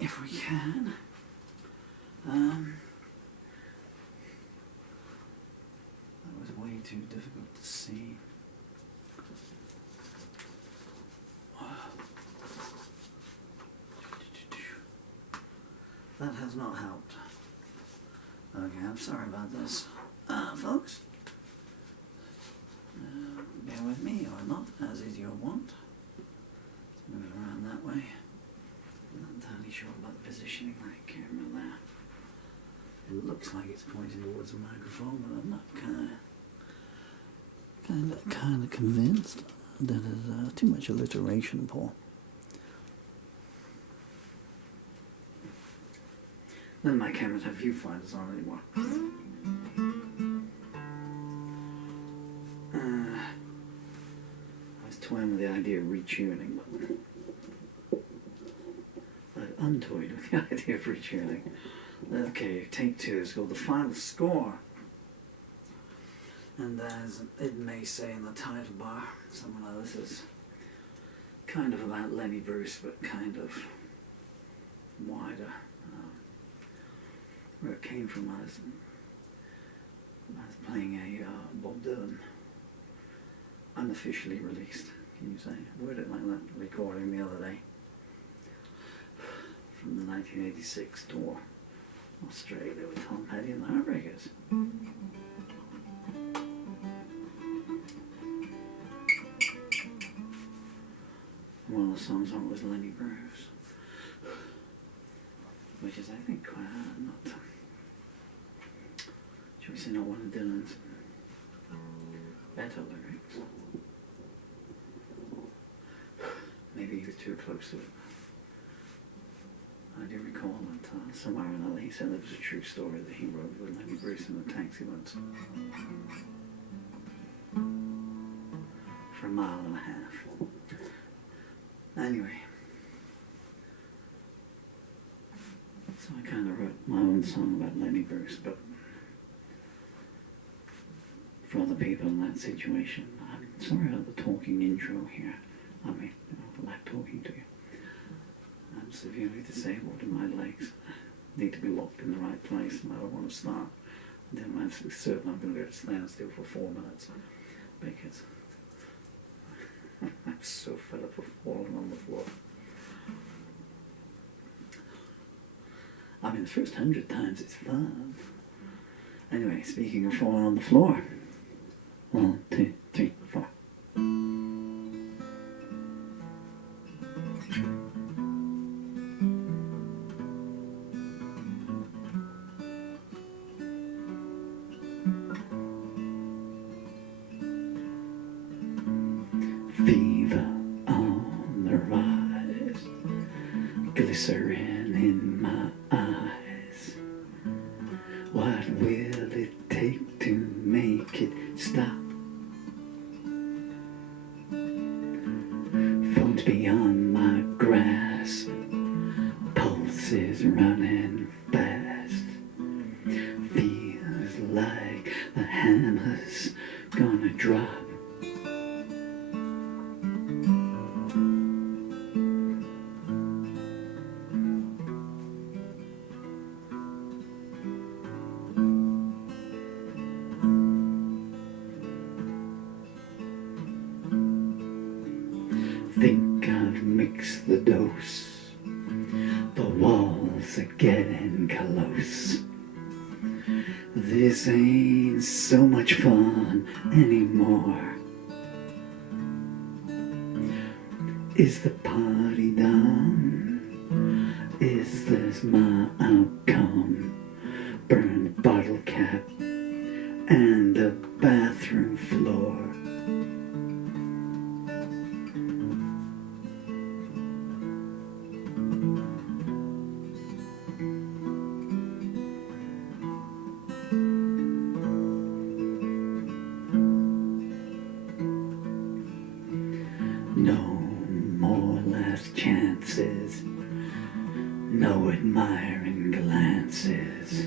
if we can. That was way too difficult to see. That has not helped. Okay, I'm sorry about this. Folks, bear with me or not, as is your want. Let's move it around that way. I'm not entirely sure about the positioning of that camera there. It looks like it's pointing towards the microphone, but I'm not kind of convinced that there's too much alliteration, Paul. None of my cameras have viewfinders on anymore. I was toying with the idea of retuning, but I've untoyed with the idea of retuning. Okay, take two. It's called the final score. And as it may say in the title bar, someone else is kind of about Lenny Bruce, but kind of wider. Where it came from, I was playing a Bob Dylan, unofficially released, can you say? Word it like that, recording the other day, from the 1986 tour, Australia, with Tom Petty and the Heartbreakers. One of the songs on it was Lenny Bruce, which is, I think, quite not, shall we say, not one of Dylan's better lyrics. Maybe he was too close to it. I do recall that somewhere or another he said it was a true story that he wrote with Lenny Bruce in the taxi once. For a mile and a half. Anyway. So I kind of wrote my own song about Lenny Bruce, but for other people in that situation, I'm sorry about the talking intro here. I mean, I like talking to you. I'm severely disabled and my legs need to be locked in the right place, and I don't want to start until I'm absolutely certain I'm going to be able to stand still for 4 minutes, because I'm so fed up with falling on the floor. I mean, the first 100 times it's fun. Anyway, speaking of falling on the floor. 1, 2, 3, 4. Fever on the rise, glycerin in my eyes. What will it take to make it stop? Phone's beyond my grasp, pulse is running fast. Feels like the hammer's gonna drop. Think I've mixed the dose. The walls are getting close. This ain't so much fun anymore. Is the party done? Is this my outcome? Burned bottle cap and a bathroom floor. No more last chances, no admiring glances.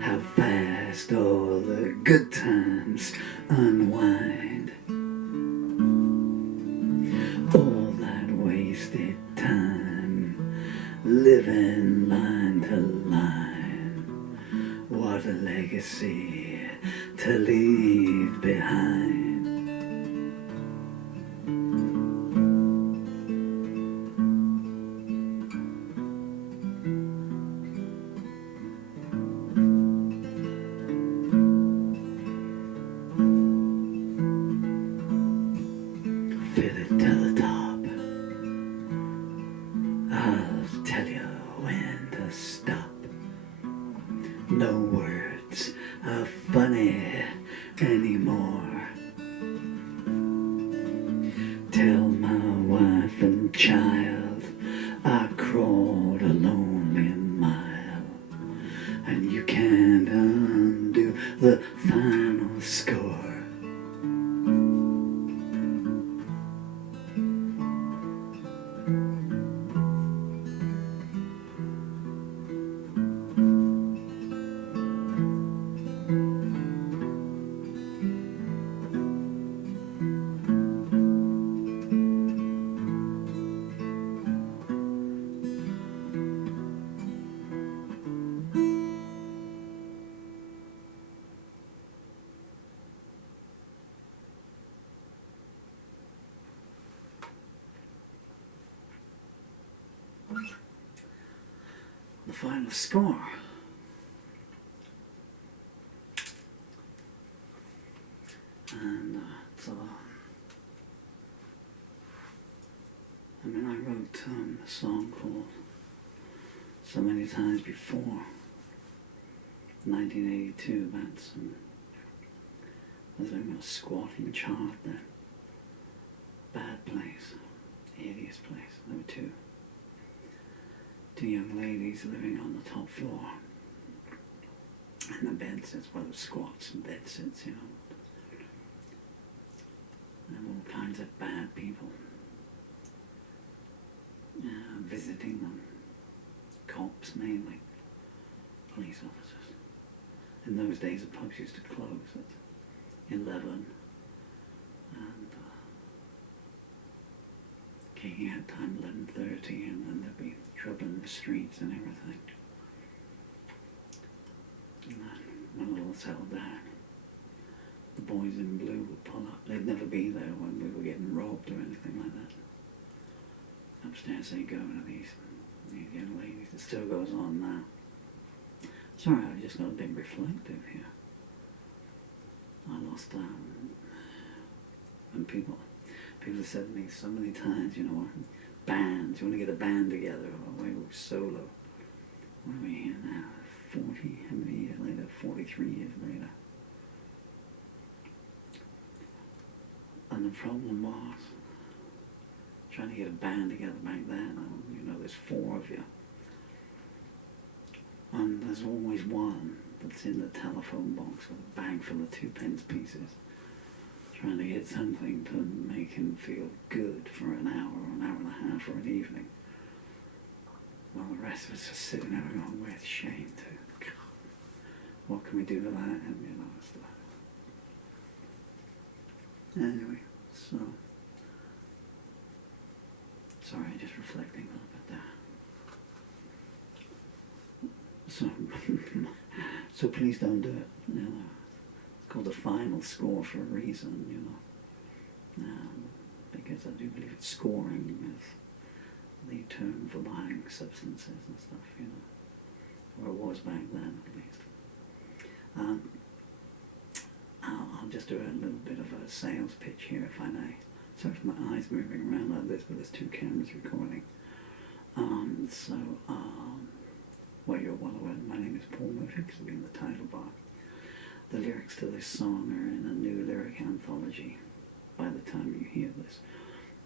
How fast all the good times unwind. All that wasted time living line to line. What a legacy to leave behind. Fill it to the top. I'll tell you when to stop. No words are funny anymore. Tell my wife and child I crawled a lonely mile, and you can't undo the final score. The final score. And so, I mean, I wrote a song called So Many Times Before, 1982, about some, I was in a squatting chart there. Bad place, hideous place. There were two young ladies living on the top floor, and the bed sits, well, squats and bed sits, you know. And all kinds of bad people visiting them. Cops mainly, police officers. In those days the pubs used to close at 11, and kicking out time 11:30, and then there'd be trouble in the streets and everything. And then when it all settled down, the boys in blue would pull up. They'd never be there when we were getting robbed or anything like that. Upstairs they go to these young ladies. It still goes on now. Sorry, I just got a bit reflective here. I lost, when people said to me so many times, you know, bands, you want to get a band together, or we were solo. What are we here now? 40, how many years later? 43 years later. And the problem was trying to get a band together back then. You know, there's 4 of you. And there's always one that's in the telephone box with a bag full of 2-pence pieces, trying to get something to make him feel good for an hour or an hour and a half or an evening. While the rest of us are sitting there going, where's Shane to? God, what can we do for that? And you know, stuff. Anyway, so, sorry, just reflecting a little bit there. So please don't do it, you know. It's called the final score for a reason, you know. Because I do believe it's scoring is the term for buying substances and stuff, you know. Or it was back then, at least. I'll just do a little bit of a sales pitch here, if I may. Sorry for my eyes moving around like this, but there's 2 cameras recording. Well, you're well aware, my name is Paul Murphy, because it'll be in the title bar. The lyrics to this song are in a new lyric anthology by the time you hear this,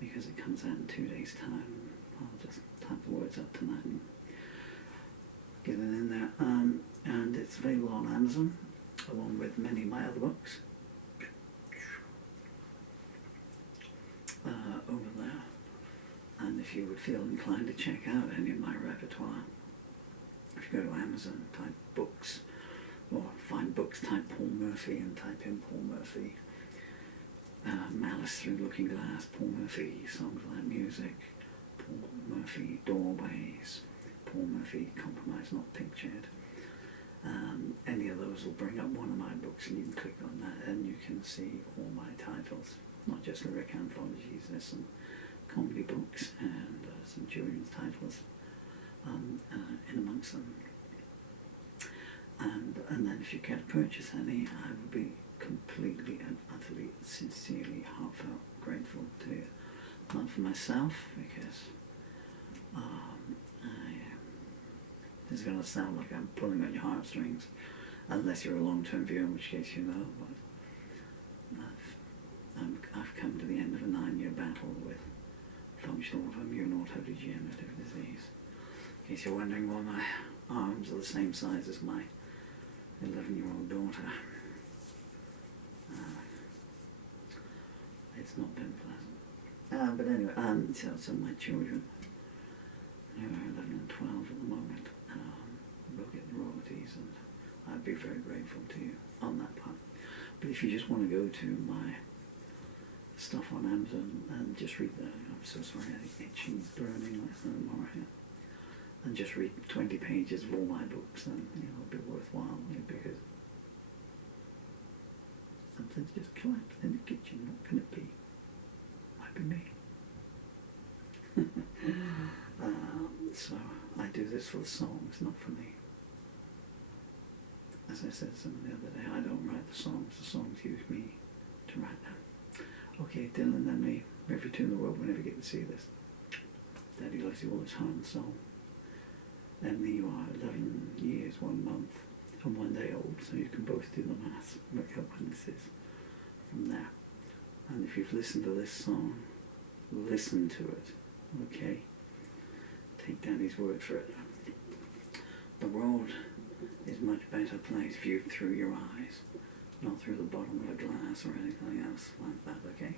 because it comes out in 2 days' time. I'll just type the words up tonight and get it in there. And it's available on Amazon, along with many of my other books. Over there. And if you would feel inclined to check out any of my repertoire, if you go to Amazon, type books, or find books, type Paul Murphy, and type in Paul Murphy, Malice Through Looking Glass, Paul Murphy, Songs Like Music, Paul Murphy, Doorways, photos will bring up one of my books, and you can click on that and you can see all my titles, not just lyric anthologies. There's some comedy books and some children's titles in amongst them. And then if you can purchase any, I would be completely and utterly, sincerely, heartfelt grateful to you. Not for myself, because it's going to sound like I'm pulling on your heartstrings, unless you're a long-term viewer, in which case you know, but I've come to the end of a 9-year battle with functional autoimmune autodegenerative disease. In case you're wondering why my arms are the same size as my 11-year-old daughter. It's not been pleasant. But anyway, so my children, who are 11 and 12 at the moment, will get the royalties, and I'd be very grateful to you on that part. But if you just want to go to my stuff on Amazon and just read I'm so sorry, I think itching, burning, like no more here. And just read 20 pages of all my books, and it'll be worthwhile, because something's just collapsed in the kitchen. What can it be? Might be me. So I do this for the songs, not for me. As I said to someone the other day, I don't write the songs use me to write them. Okay, Dylan and me, every tune in the world whenever you get to see this. Daddy loves you all his heart and soul. Emily, you are 11 years, 1 month, and 1 day old, so you can both do the maths, work out when this is from there. And if you've listened to this song, listen to it, okay? Take Daddy's word for it. The world is a much better place viewed through your eyes, not through the bottom of a glass or anything else like that, okay?